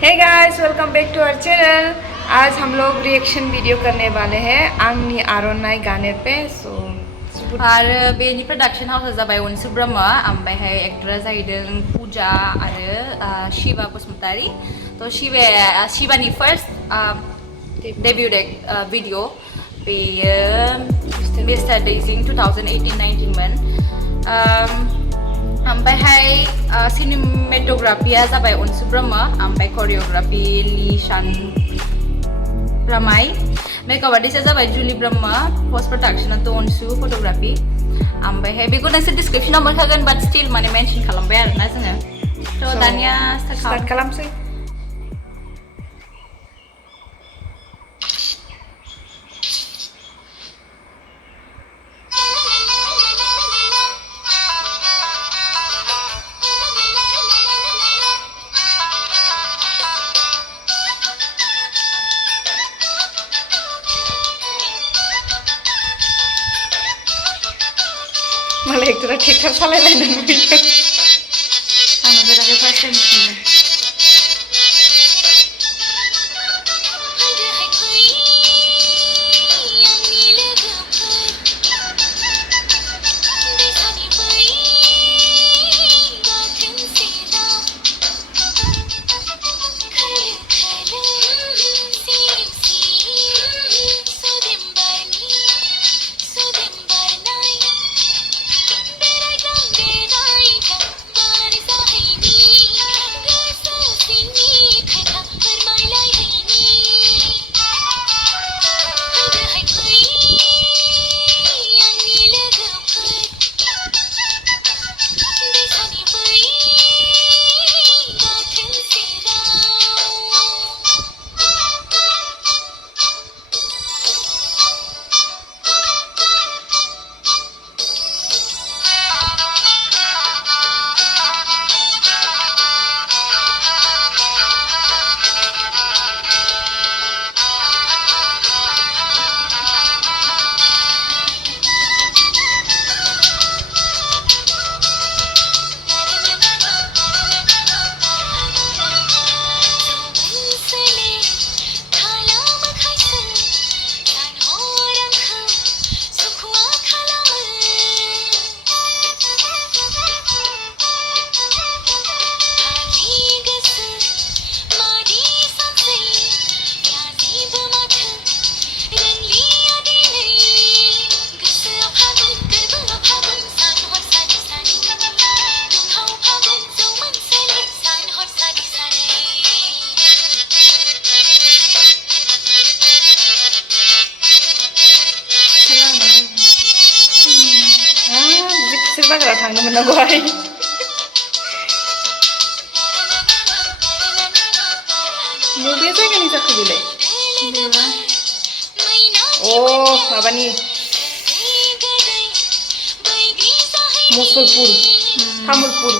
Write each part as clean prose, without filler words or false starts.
हे guys, welcome back to our channel. आज हम लोग रिएक्शन वीडियो करने वाले हैं आंगनि आर'नाइ गाने पे। सो आरो बेनि प्रोडक्शन हाउस जाबाय अनसु ब्रह्मा, ओमफ्रायहाय एक्टरा जाहैदों पूजा आरो शिवा बसुमतारी। तो शिवानि फार्स्ट डेब्यू भिडिअ बेयो मिस्टार दैजिं 2018-19 मोन। ओमफ्रायहाय सिनेमेटोग्राफिया जाबाय अनसु ब्रह्मा, ओमफ्राय करियोग्राफि शान रामाय, मेकअप आर्टिस्टआ जाबाय जुली ब्रह्मा, पोस्ट प्रडाक्शनाथ' अनसु, फट'ग्राफि। ओमफ्रायहाय बेखौ नोंसोर डिसक्रिपसनाव मोनखागोन, बाट स्टिल माने मेनसन खालामबाय आरोना जोङो। थ' दानिया स्टार्ट खालामसै। मालाय एक्टरा ट्रेक्टर सालायलायनानै फैदों। आंनो बेराखै फार्स्ट टाइम नुदों। बाजाराव थांनो मोननांगौहाय। बबे जायगानि जाखो बेलाय? माबानि मुसलपुर, तामुलपुर।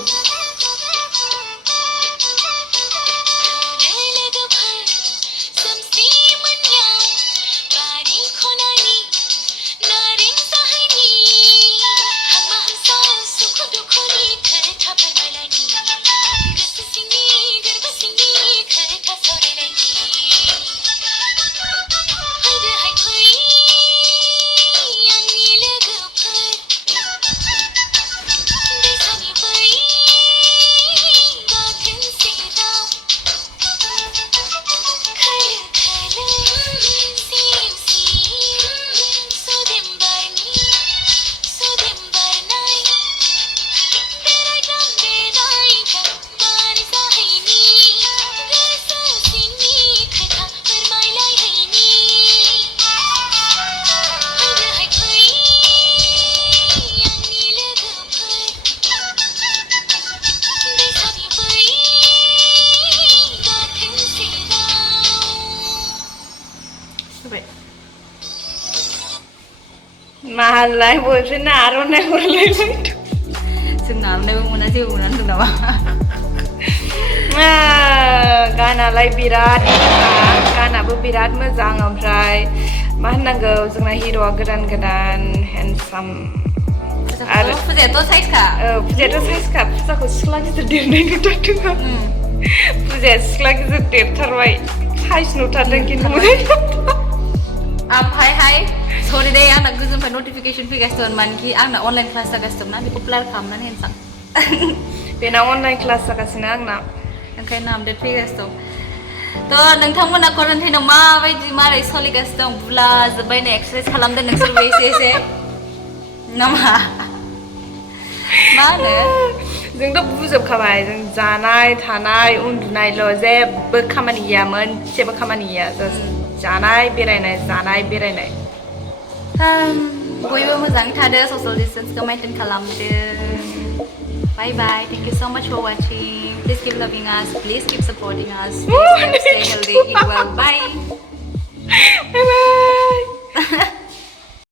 मालाय बयफ्रेन्डना आर'नाइ हरलायबाय। जोंना आर'नाइबो मोना जेबो मोना होनदों नामा? गानालाय बिराद मोजां, गानाबो बिराद मोजां। ओमफ्राय मा होननांगौ, जोंना हिर'आ गोदान हेन्डसाम। आरो फुजायाथ' साइजखा। फुजायाथ' साइजखा। फुजाखौ सिख्ला गिदिर देरनाय नुथारदों आं। फुजाया सिख्ला गिदिर देरथारबाय साइज नुथारदों खिन्थु ओमफ्रायहाय सरि दे आंना गोजौनिफ्राय नटिफिकेसन फैगासिनो दं मानोखि आंना अनलाइन क्लास जागासिनो दंना बेखौ ब्लार खालामनानै होनसां बेना अनलाइन क्लास जागासिनो आंना ओंखायनो आपडेट फैगासिनो दं थ' नोंथांमोना क्वारेन्टाइनाव माबायदि मारै सोलिगासिनो दं बुलाजोब्बाय नो एक्सारसाइज खालामदों नोंसोरबो एसे नामा मा होनो जोंथ' बुजोबखाबाय जों जानाय थानाय उन्दुनायल' जेबो खामानि गैया मोनसेबो खामानि गैया जास्ट जानाय बेरायनाय बयबो मोजाङै थादो ससियेल डिस्टेन्सखौ मेइनटेन खालामदो Bye bye. Thank you so much for watching. Please keep loving us. Please keep supporting us. Stay safe, stay healthy, eat well. Bye. Bye bye.